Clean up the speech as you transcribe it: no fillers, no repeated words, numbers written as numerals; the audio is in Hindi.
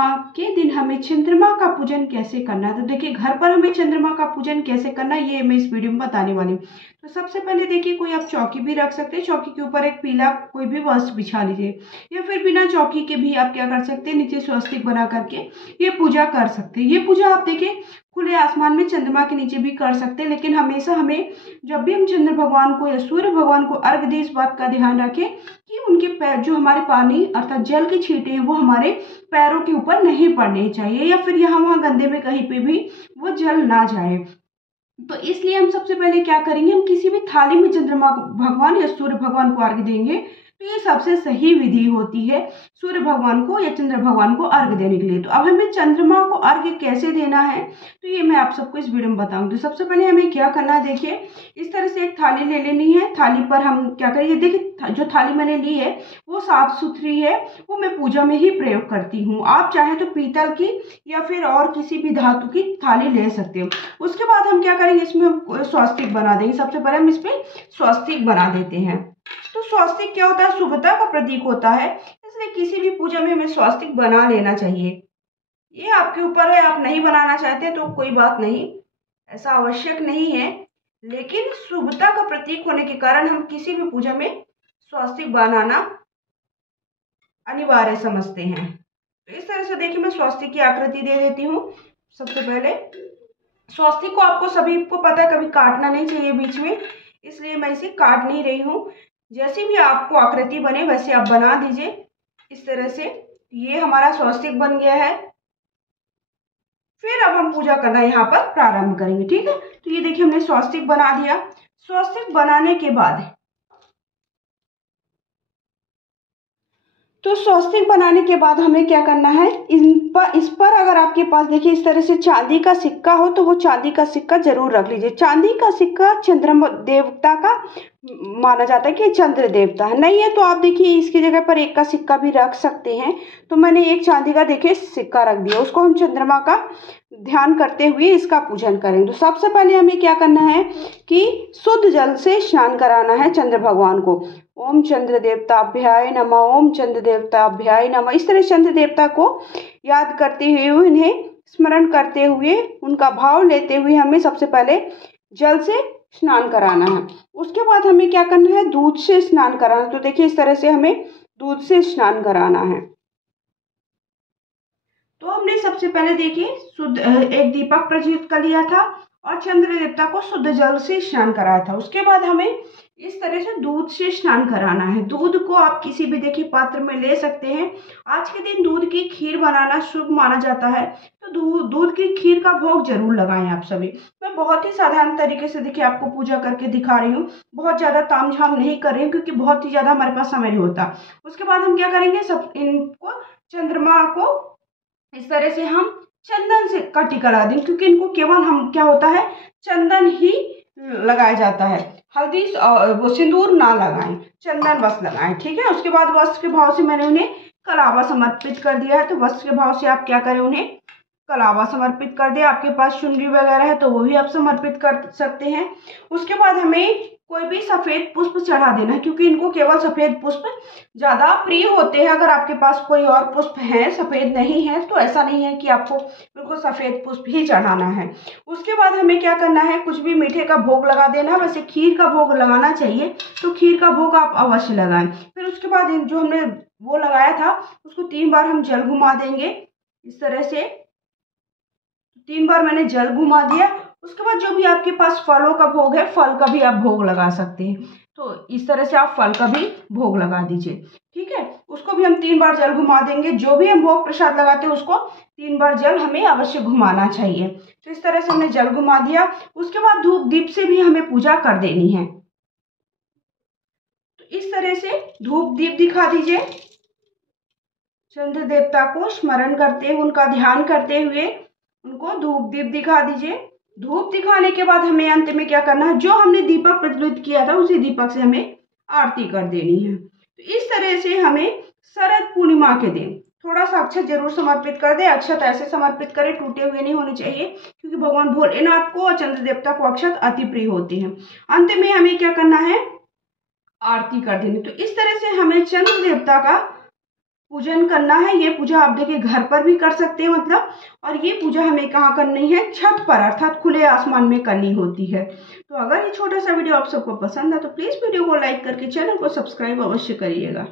पूर्णिमा के दिन हमें चंद्रमा का पूजन कैसे करना है। तो देखिए घर पर हमें चंद्रमा का पूजन कैसे करना है ये मैं इस वीडियो में बताने वाली हूँ। तो सबसे पहले देखिए कोई आप चौकी भी रख सकते हैं, चौकी के ऊपर एक पीला कोई भी वस्त्र बिछा लीजिए, या फिर बिना चौकी के भी आप क्या कर सकते हैं, नीचे स्वस्तिक बना करके ये पूजा कर सकते हैं। ये पूजा आप देखिए खुले आसमान में चंद्रमा के नीचे भी कर सकते हैं, लेकिन हमेशा हमें जब भी हम चंद्र भगवान को या सूर्य भगवान को अर्घ दें इस बात का ध्यान रखें कि उनके पैर जो हमारे पानी अर्थात जल के छींटे हैं वो हमारे पैरों के ऊपर नहीं पड़ने चाहिए, या फिर यहाँ वहाँ गंदे में कहीं पे भी वो जल ना जाए। तो इसलिए हम सबसे पहले क्या करेंगे, हम किसी भी थाली में चंद्रमा भगवान या सूर्य भगवान को अर्घ देंगे। तो ये सबसे सही विधि होती है सूर्य भगवान को या चंद्र भगवान को अर्घ देने के लिए। तो अब हमें चंद्रमा को अर्घ कैसे देना है तो ये मैं आप सबको इस वीडियो में बताऊंगी। तो सबसे पहले हमें क्या करना है, देखिए इस तरह से एक थाली ले लेनी है। थाली पर हम क्या करेंगे, देखिए जो थाली मैंने ली है वो साफ सुथरी है, वो मैं पूजा में ही प्रयोग करती हूँ। आप चाहे तो पीतल की या फिर और किसी भी धातु की थाली ले सकते हो। उसके बाद हम क्या करेंगे, इसमें हम स्वस्तिक बना देंगे। सबसे पहले हम इस पर स्वस्तिक बना देते हैं। तो स्वस्तिक क्या होता है, शुभता का प्रतीक होता है, इसलिए किसी भी पूजा में हमें स्वस्तिक बना लेना चाहिए। ये आपके ऊपर है, आप नहीं बनाना चाहते तो कोई बात नहीं, ऐसा आवश्यक नहीं है, लेकिन शुभता का प्रतीक होने के कारण हम किसी भी पूजा में स्वस्तिक बनाना अनिवार्य समझते हैं। तो इस तरह से देखिए मैं स्वस्तिक की आकृति दे देती हूँ। सबसे पहले स्वस्तिक को आपको सभी को पता है कभी काटना नहीं चाहिए बीच में, इसलिए मैं इसे काट नहीं रही हूँ। जैसी भी आपको आकृति बने वैसे आप बना दीजिए इस तरह से। ये हमारा स्वस्तिक बन गया है। फिर अब हम पूजा करना यहाँ पर प्रारंभ करेंगे, ठीक है। तो ये देखिए हमने स्वस्तिक बना दिया। स्वस्तिक बनाने के बाद स्वस्तिक बनाने के बाद हमें क्या करना है, इस पर अगर आपके पास देखिए इस तरह से चांदी का सिक्का हो तो वो चांदी का सिक्का जरूर रख लीजिए। चांदी का सिक्का चंद्र देवता का माना जाता है कि चंद्र देवता है। नहीं है तो आप देखिए इसकी जगह पर एक का सिक्का भी रख सकते हैं। तो मैंने एक चांदी का देखिए सिक्का रख दिया, उसको हम चंद्रमा का ध्यान करते हुए इसका पूजन करेंगे। तो सबसे पहले हमें क्या करना है कि शुद्ध जल से स्नान कराना है चंद्र भगवान को। ओम चंद्र देवताभ्याय नमः, ओम चंद्र देवताभ्याय नमः, इस तरह चंद्र देवता को याद करते हुए उन्हें स्मरण करते हुए उनका भाव लेते हुए हमें सबसे पहले जल से स्नान कराना है। उसके बाद हमें क्या करना है, दूध से स्नान कराना। तो देखिए इस तरह से हमें दूध से स्नान कराना है। तो हमने सबसे पहले देखिए शुद्ध एक दीपक प्रज्वलित कर लिया था और चंद्र देवता को शुद्ध जल से स्नान कराया था। उसके बाद हमें इस तरह से दूध से स्नान कराना है। दूध को आप किसी भी देखिए पात्र में ले सकते हैं। आज के दिन दूध की खीर बनाना शुभ माना जाता है, तो दूध की खीर का भोग जरूर लगाएं आप सभी। मैं बहुत ही साधारण तरीके से देखिए आपको पूजा करके दिखा रही हूँ, बहुत ज़्यादा तामझाम नहीं कर रही हूँ क्योंकि बहुत ही ज़्यादा हमारे पास समय नहीं होता। उसके बाद हम क्या करेंगे, सब इनको चंद्रमा को इस तरह से हम चंदन से का टीका लगा देंगे, क्योंकि इनको केवल हम क्या होता है चंदन ही लगाया जाता है, हल्दी वो सिंदूर ना लगाएं, चंदन बस लगाएं, ठीक है। उसके बाद वस्त्र के भाव से मैंने उन्हें कलावा समर्पित कर दिया है। तो वस्त्र के भाव से आप क्या करें, उन्हें कलावा समर्पित कर दे। आपके पास चुनरी वगैरह है तो वो भी आप समर्पित कर सकते हैं। उसके बाद हमें कोई भी सफेद पुष्प चढ़ा देना है, क्योंकि इनको केवल सफेद पुष्प ज्यादा प्रिय होते हैं। अगर आपके पास कोई और पुष्प है सफेद नहीं है तो ऐसा नहीं है कि आपको बिल्कुल सफेद पुष्प ही चढ़ाना है। उसके बाद हमें क्या करना है, कुछ भी मीठे का भोग लगा देना। वैसे खीर का भोग लगाना चाहिए तो खीर का भोग आप अवश्य लगाएं। फिर उसके बाद जो हमने वो लगाया था उसको 3 बार हम जल घुमा देंगे इस तरह से। 3 बार मैंने जल घुमा दिया। उसके बाद जो भी आपके पास फलों का भोग है, फल का भी आप भोग लगा सकते हैं। तो इस तरह से आप फल का भी भोग लगा दीजिए, ठीक है। उसको भी हम 3 बार जल घुमा देंगे। जो भी हम भोग प्रसाद लगाते हैं उसको 3 बार जल हमें अवश्य घुमाना चाहिए। तो इस तरह से हमने जल घुमा दिया। उसके बाद धूप दीप से भी हमें पूजा कर देनी है। तो इस तरह से धूप दीप दिखा दीजिए, चंद्र देवता को स्मरण करते हुए उनका ध्यान करते हुए उनको धूप दीप दिखा दीजिए। धूप दिखाने के बाद हमें अंत में क्या करना है, जो हमने दीपक प्रज्वलित किया था उसी दीपक से हमें आरती कर देनी है। तो इस तरह से हमें शरद पूर्णिमा के दिन थोड़ा सा अक्षत जरूर समर्पित कर दे। अक्षत ऐसे समर्पित करें, टूटे हुए नहीं होने चाहिए, क्योंकि भगवान भोलेनाथ को और चंद्र देवता को अक्षत अति प्रिय होते हैं। अंत में हमें क्या करना है, आरती कर देनी। तो इस तरह से हमें चंद्र देवता का पूजन करना है। ये पूजा आप देखिए घर पर भी कर सकते हैं मतलब, और ये पूजा हमें कहाँ करनी है, छत पर अर्थात खुले आसमान में करनी होती है। तो अगर ये छोटा सा वीडियो आप सबको पसंद है तो प्लीज़ वीडियो को लाइक करके चैनल को सब्सक्राइब अवश्य करिएगा।